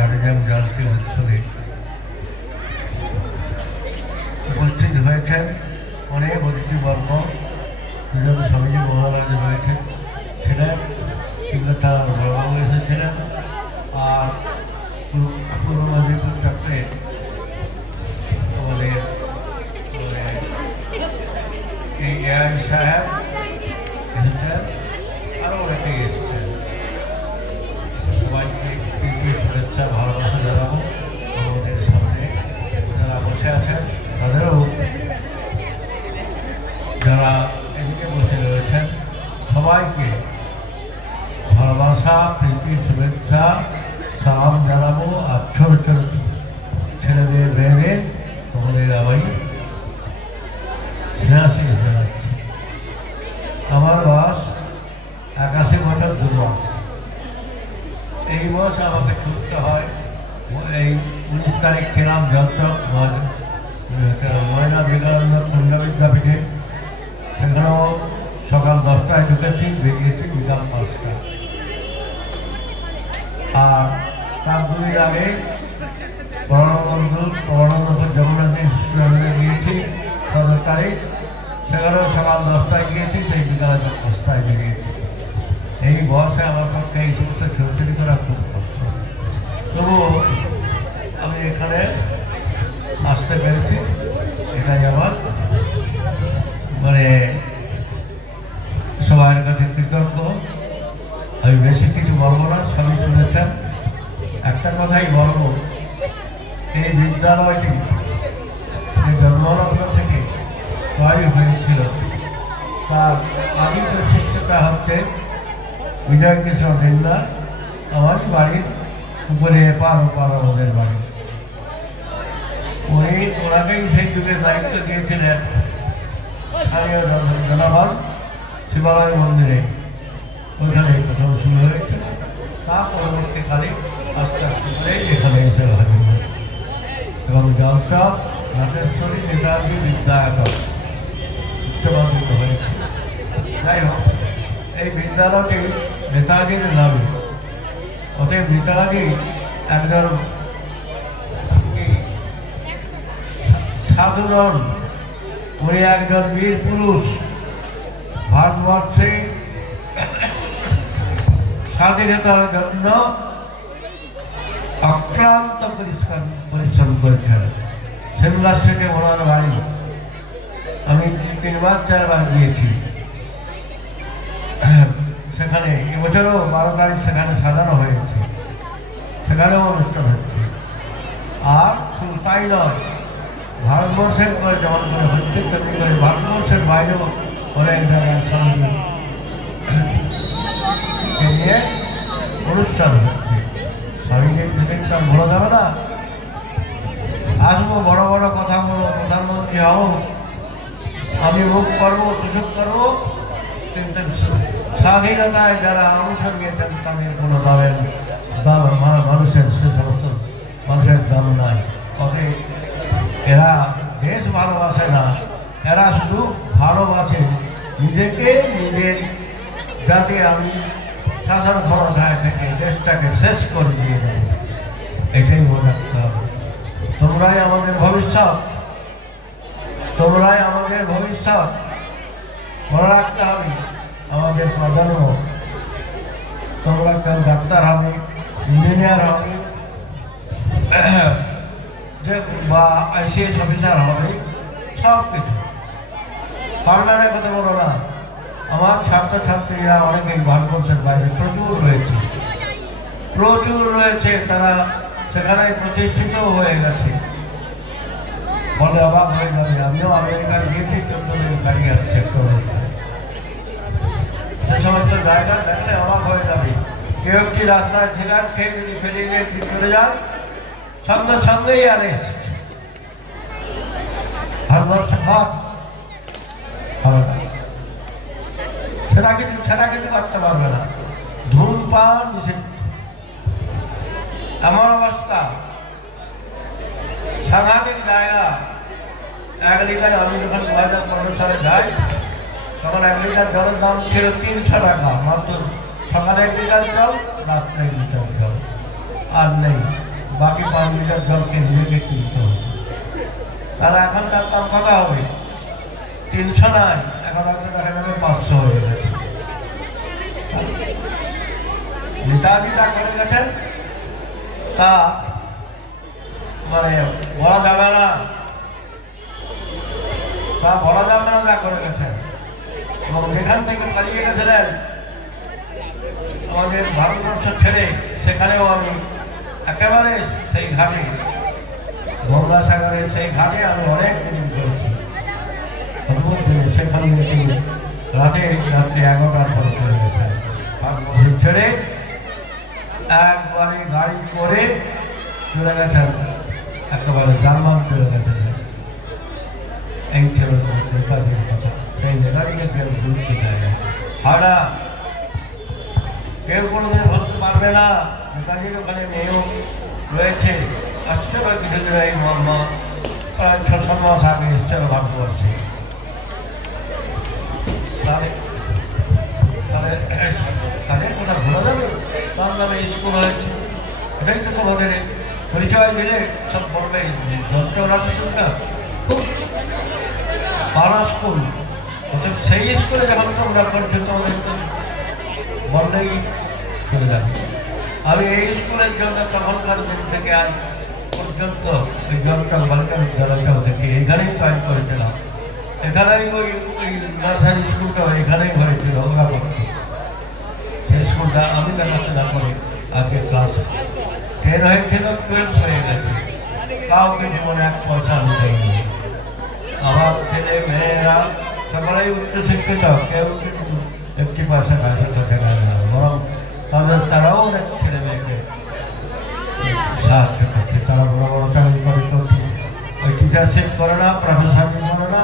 কালিজাম জয়ন্তী উৎসবে উপস্থিত হয়েছেন অনেক অতিথিবর্গ, দুজন স্বামীজি মহারাজ রয়েছেন ছিলেন, কিংবা তার বড়বাবু এসেছিলেন, আর পূর্ব মেদিনীপুর চক্রের আমাদের এই এআই সাহেব এসেছেন, আরও অনেকেই এসেছেন। সবাইকে শুভেচ্ছা ভালোবাসা জানাবো। আমাদের সামনে যারা বসে আছেন তাদেরও, যারা এদিকে বসে রয়েছেন সবাইকে ভালোবাসা, প্রীতি, শুভেচ্ছা, সালাম জানাবো। আর ছোট ছোট ছেলেদের মেয়েদের আমাদের আমি স্নেহাশী জানাচ্ছি। আমার বয়স 81 বছর 2 মাস। এই বয়সে আমাকে ছুটতে হয় এই 19 তারিখ কেরাম জলচক ময়না বিবেকানন্দ কুঞ্জ বিদ্যাপীঠে, সেখানেও সকাল 10টায় ঢুকেছি, বেরিয়েছি বিকাল 5টা। আর তার 2 দিন আগে পরমানন্দপুর জগন্নাথ শিশুরালয়ে গিয়েছি 17 তারিখ, সেখানেও সকাল 10টায় গিয়েছি, সেই বিকাল 5টায় বেরিয়েছি। এই বয়সে আমার পক্ষে এই সমস্ত ছোটাছুটি করা খুব কষ্ট, তবুও আমি এখানে আসতে পেরেছি, এটাই আমার সবার কাছে কৃতজ্ঞ। আমি বেশি কিছু বলবো না, সবই শুনেছেন। একটা কথাই বলবো, এই বিদ্যালয়টি জন্মলগ্ন থেকে তৈরি হয়েছিল, তার আদি প্রতিষ্ঠাতা হচ্ছে বিজয় কৃষ্ণ দিনদার। আমার বাড়ির উপরে এপার ওপার আমাদের বাড়ি। উনি ওনাকেই সেই যুগের দায়িত্ব দিয়েছিলেন স্থানীয় জনগণ শিবালয় মন্দিরে, ওইখানে প্রথম শুরু হয়েছে। তার পরবর্তীকালে আস্তে আস্তে করে এখানে এসে হাজির হয় এবং জলচক রাজেশ্বরী নেতাজি বিদ্যায়তন উচ্চমাধ্যমিক হয়েছে। যাই হোক, এই বিদ্যালয়টি নেতাজির নামে, অতএব নেতাজি একজন সাধু নন, উনি একজন বীর পুরুষ। ভারতবর্ষে স্বাধীনতার জন্য অক্লান্ত পরিশ্রম করেছেন। সিমলা স্ট্রিটে ওনার বাড়ি, আমি 3-4 বার গিয়েছি সেখানে। এবছরও 12 তারিখ সেখানে সাজানো হয়েছে, সেখানেও অনুষ্ঠান হচ্ছে। আর শুধু তাই নয়, ভারতবর্ষের পরে যেমন করে হচ্ছে তেমনি করে ভারতবর্ষের বাইরেও অনেক জায়গায় সঙ্গে নিয়ে অনুষ্ঠান হচ্ছে। স্বামীজির যেদিনটা বলা যাবে না, আসবো, বড় বড় কথা বলবো, প্রধানমন্ত্রী হবো, আমি মুখ করবো, সুযোগ করবো, কিন্তু স্বাধীনতায় যারা অংশ নিয়েছেন তাদের কোনো দামের মানুষের, সে সমস্ত মানুষের দাম নাই। অতএব এরা দেশ ভালোবাসে না, এরা শুধু ভালোবাসে নিজেকে, নিজের যাতে আমি সাধারণ ক্ষমতায় থেকে দেশটাকে শেষ করে দিয়ে দেবো, এটাই মনে রাখতে হবে। তোমরাই আমাদের ভবিষ্যৎ, তোমরাই আমাদের ভবিষ্যৎ, মনে রাখতে হবে। আমাদের প্রজন্ম, তোমরা কেউ ডাক্তার হবে, ইঞ্জিনিয়ার হবে, বা ICS অফিসার হবে, সব কিছু। পার্লারের কথা বলো না, আমার ছাত্রছাত্রীরা অনেকেই ভারতবর্ষের বাইরে প্রচুর রয়েছে, তারা সেখানে প্রতিষ্ঠিত হয়ে গেছে। বলে অবাক হয়ে যাবে, আমিও আমেরিকার গিয়েছি 14 দিন ক্যারিয়ার সেক্টরে, সে সমস্ত জায়গা দেখলে অবাক হয়ে যাবে। কেউ কি রাস্তায় সিগারেট খেয়ে যদি ফেলে গিয়ে চলে যায়, সঙ্গে সঙ্গেই অ্যারেস্ট। ভারতবর্ষে সেটা কিছু করতে পারবে না। ধূমপান নিষিদ্ধ, এমন অবস্থা, সাংঘাতিক জায়গা। 1 লিটার, আমি যখন 2015 সালে যাই তখন 1 লিটার জলের দাম ছিল 300 টাকা মাত্র। সকালে 1 লিটার জল, রাত্রে 1 লিটার জল, আর নেই। বাকি 5 লিটার জলকে নিজেকে কিনতে হবে। তাহলে এখন তার দাম কত হবে? 300 নাই, এখন হয়তো দেখা যাবে 500 হয়ে গেছে। নেতাজি যা করে গেছেন তা মানে বলা যাবে না, তা বলা যাবে না যা করে গেছেন। এবং যেখান থেকে পালিয়ে গেছিলেন আমাদের ভারতবর্ষ ছেড়ে, সেখানেও আমি একেবারে সেই ঘাটে, গঙ্গাসাগরের সেই ঘাটে আমি অনেক দিন করেছি। সেখানে রাতে রাত্রি 11টার পরে চলে গেছেন ভারতবর্ষ ছেড়ে, একবারে গাড়ি করে চলে গেছেন, একেবারে জার্মান চলে গেছেন। এই ছিল নেতাজির কথা। সেই নেতাজিকে কেউ গুরুত্ব দেয় না, হাওড়া কেউ কোনোদিন বলতে পারবে না। নেতাজির ওখানে মেয়েও রয়েছে, আসছিল ধীরে ধীরে এই প্রায় 6 মাস আগে এসছিল ভারতবর্ষে। তাদের কথা ভোলা যাবে? তার নামে স্কুল হয়েছে, এটাই তো তোমাদের পরিচয় দিলে সব বলবে যন্ত্র রাখা খুব ভালো স্কুল। সেই স্কুলে যখন তোমরা করছো তোমাদের বললেই চলে যাবে। আমি এই স্কুলের জন্য তখনকার দিন থেকে আজ পর্যন্ত এই জন্ত্র বালিকা বিদ্যালয়টাও দেখি এখানেই চয়ন করেছিলাম। এখানেই ওই নার্সারি স্কুলটাও এখানেই হয়েছিল, ওরা করতো। সেই স্কুলটা আমি দেখাশোনা করি। আজকে ক্লাস 10 হয়েছিল, 12 হয়ে গেছে, কাউকে জীবনে 1 পয়সা আমি দেয়নি। আমার ছেলে মেয়েরা সকলেই উচ্চশিক্ষিত, কেউ কিন্তু 1 পয়সা কাছে দেয় না, বরং তারাও অনেক ছেলে মেয়েকে সাহায্য করছে। তারা বড় বড় চাকরি করে করছে, ওই টিচারশিপ করে না, প্রফেসরশিপ করে না,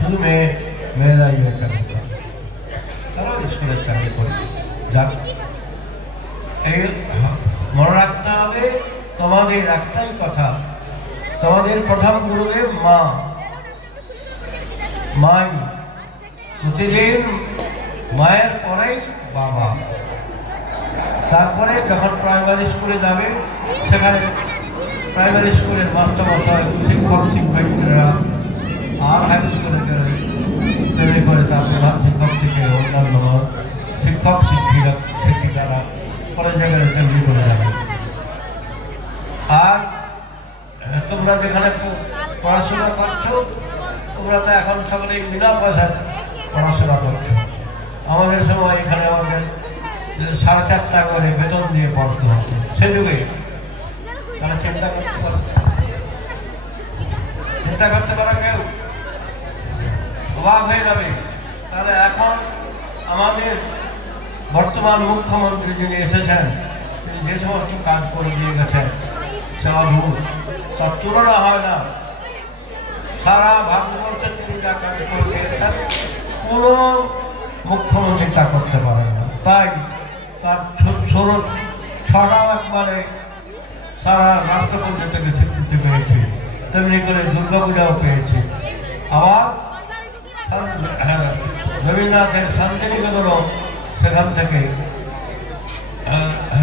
শুধু মেয়েরাই চাকরি করে, তারাও স্কুলের চাকরি করে। যাক, এই মনে রাখতে হবে তোমাদের একটাই কথা, তোমাদের প্রথম গুরুদেব মা, মাই, প্রতিদিন মায়ের পরেই বাবা। তারপরে যখন প্রাইমারি স্কুলে যাবে, সেখানে প্রাইমারি স্কুলের মাস্টারমশাই, শিক্ষক শিক্ষয়িত্রীরা, আর হাই স্কুলে তৈরি করে তার প্রধান শিক্ষক থেকে অন্যান্য শিক্ষক শিক্ষিকারা পরে জায়গায় তৈরি করে যাবে। আর তোমরা যেখানে পড়াশোনা করছো, তোমরা তো এখন সকলেই বিনা পয়সায় পড়াশোনা করছো। আমাদের সময় এখানে আমাদের 4.5 টাকা করে বেতন দিয়ে পড়তে হতো সে যুগে। তারা চিন্তা করতে পারে কেউ? অবাক হয়ে যাবে। তাহলে এখন আমাদের বর্তমান মুখ্যমন্ত্রী যিনি এসেছেন, তিনি যে সমস্ত কাজ করে দিয়ে গেছেন সে অদ্ভুত, তার তুলনা হয় না। সারা ভারতবর্ষে তিনি যা কাজ করে দিয়েছেন কোনো মুখ্যমন্ত্রী তা করতে পারেন না। তাই তার ছড়াও একবারে সারা রাষ্ট্রপতি থেকে স্বীকৃতি পেয়েছে, তেমনি করে দুর্গাপূজাও পেয়েছে। আবার রবীন্দ্রনাথের শান্তিনিকেতনও সেখান থেকে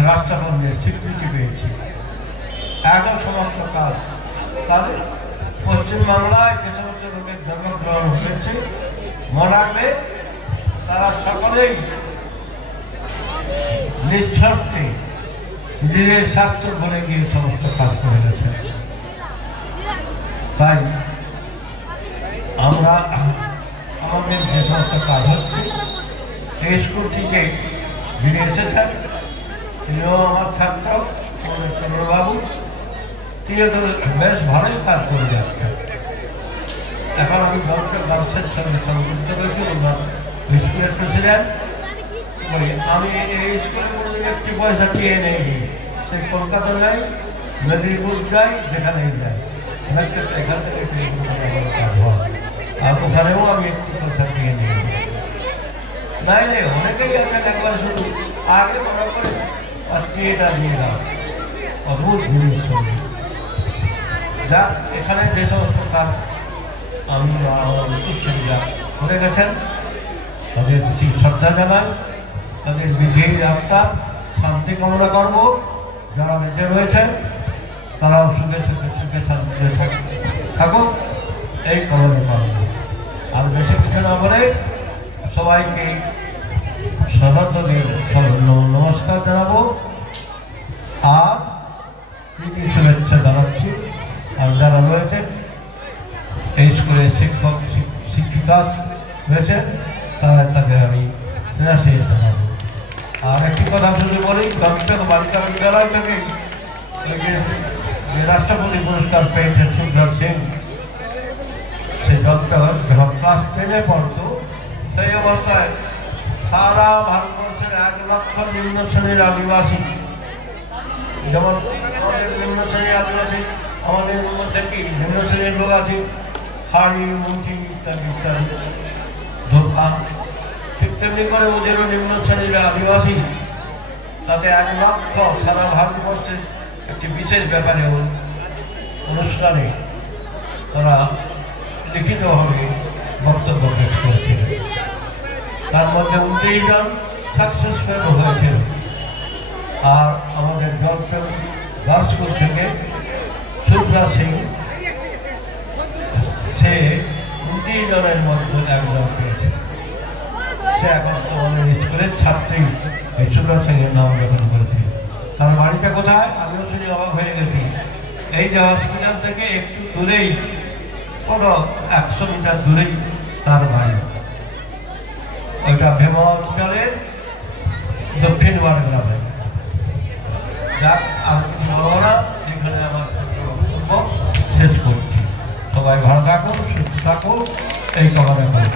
রাষ্ট্রপতির স্বীকৃতি পেয়েছে। এত সমস্ত কাজ তাদের পশ্চিমবাংলায় যে সমস্ত লোকের জন্মগ্রহণ হয়েছে, মনে রাখবে তারা সকলেই নিঃস্বার্থে নিজের স্বার্থ বলে গিয়ে সমস্ত কাজ করে গেছে। তাই আমরা আমাদের যে সমস্ত কাজ হচ্ছে, এই স্কুল থেকে যিনি এসেছেন তিনিও আমার ছাত্র চন্দ্রবাবু, তিনি তো বেশ ভালোই কাজ করে যাচ্ছেন। এখন আমি গার্লসের সঙ্গে সংযুক্ত রয়েছি, ওনার স্কুলের প্রেসিডেন্ট। আমি এই স্কুলে কোনোদিন 1 পয়সা চেয়ে নেই, সেই কলকাতা যাই, মেদিনীপুর যাই, যেখানেই যাই, এখান থেকে কাজ হয়। আর ওখানেও আমি 1 পয়সা চেয়ে নিই। নাইলে অনেকেই আছেন একবার শুধু আগে মনে করে আর চেয়েটা দিয়ে দাও, অদ্ভুত জিনিস। যাক, এখানে যে সমস্ত কাজ আমি করে গেছেন তাদের প্রতি শ্রদ্ধা জানাই, তাদের বিজয়ী রাস্তা শান্তি কামনা করবো। যারা বেঁচে রয়েছেন তারাও সুখে সুখে সুখে শান্তিতে থাকুক এই কামনা করব। আর বেশি কিছু না বলে সবাইকে সনাতনের নমস্কার জানাবো আর প্রীতি শুভেচ্ছা জানাচ্ছি। আর যারা রয়েছেন এই স্কুলের শিক্ষক শিক্ষিকা রয়েছেন তাদের আমি সেই জানাবো। আর একটি কথা শুধু বলি, দর্শক বালিকা বিদ্যালয় থেকে যে রাষ্ট্রপতি পুরস্কার পেয়েছেন সুন্দর সিং, সে ডক্টর যখন ক্লাস 10-এ পড়তো সেই অবস্থায় সারা ভারতবর্ষের 1 লক্ষ নিম্ন শ্রেণীর আদিবাসী, যেমন আমাদের নিম্ন শ্রেণীর আদিবাসী আমাদের মধ্যে কি নিম্ন শ্রেণীর লোক আছে, হাড়ি মুঠি ইত্যাদি ইত্যাদি ধোকা, ঠিক তেমনি করে ওদেরও নিম্ন শ্রেণীর আদিবাসী, তাতে 1 লক্ষ সারা ভারতবর্ষের একটি বিশেষ ব্যাপারে অনুষ্ঠানে তারা লিখিতভাবে বক্তব্য পেশ করেছিল। তার মধ্যে 29 জন সাকসেসফুল হয়েছিল। আর আমাদের গার্লস স্কুল থেকে সুব্রা সিং, সে 29 জনের মধ্যে 1 জন পেয়েছে। সে এখন আমাদের স্কুলের ছাত্রী এই সুব্রা সিং এর নাম গ্রহণ করেছে। তার বাড়িটা কোথায় আমিও শুনে অবাক হয়ে গেছি। এই যে হসপিটাল থেকে একটু দূরেই, কোনো 100 মিটার দূরেই তার বাড়ি। ওইটা ভেমা অঞ্চলের দক্ষিণ বারগ্রামে। যাক, আর কিছু বলবো না, এখানে আমার বক্তব্য শেষ করছি। সবাই ভালো থাকুন, সুস্থ থাকুন, এই কামনা করি।